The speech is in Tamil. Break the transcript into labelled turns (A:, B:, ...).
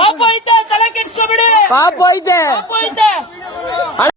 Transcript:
A: பாப்போயிட்டே தலைக்கெட்டு விடு
B: பாப்போயிட்டே பாப்போயிட்டே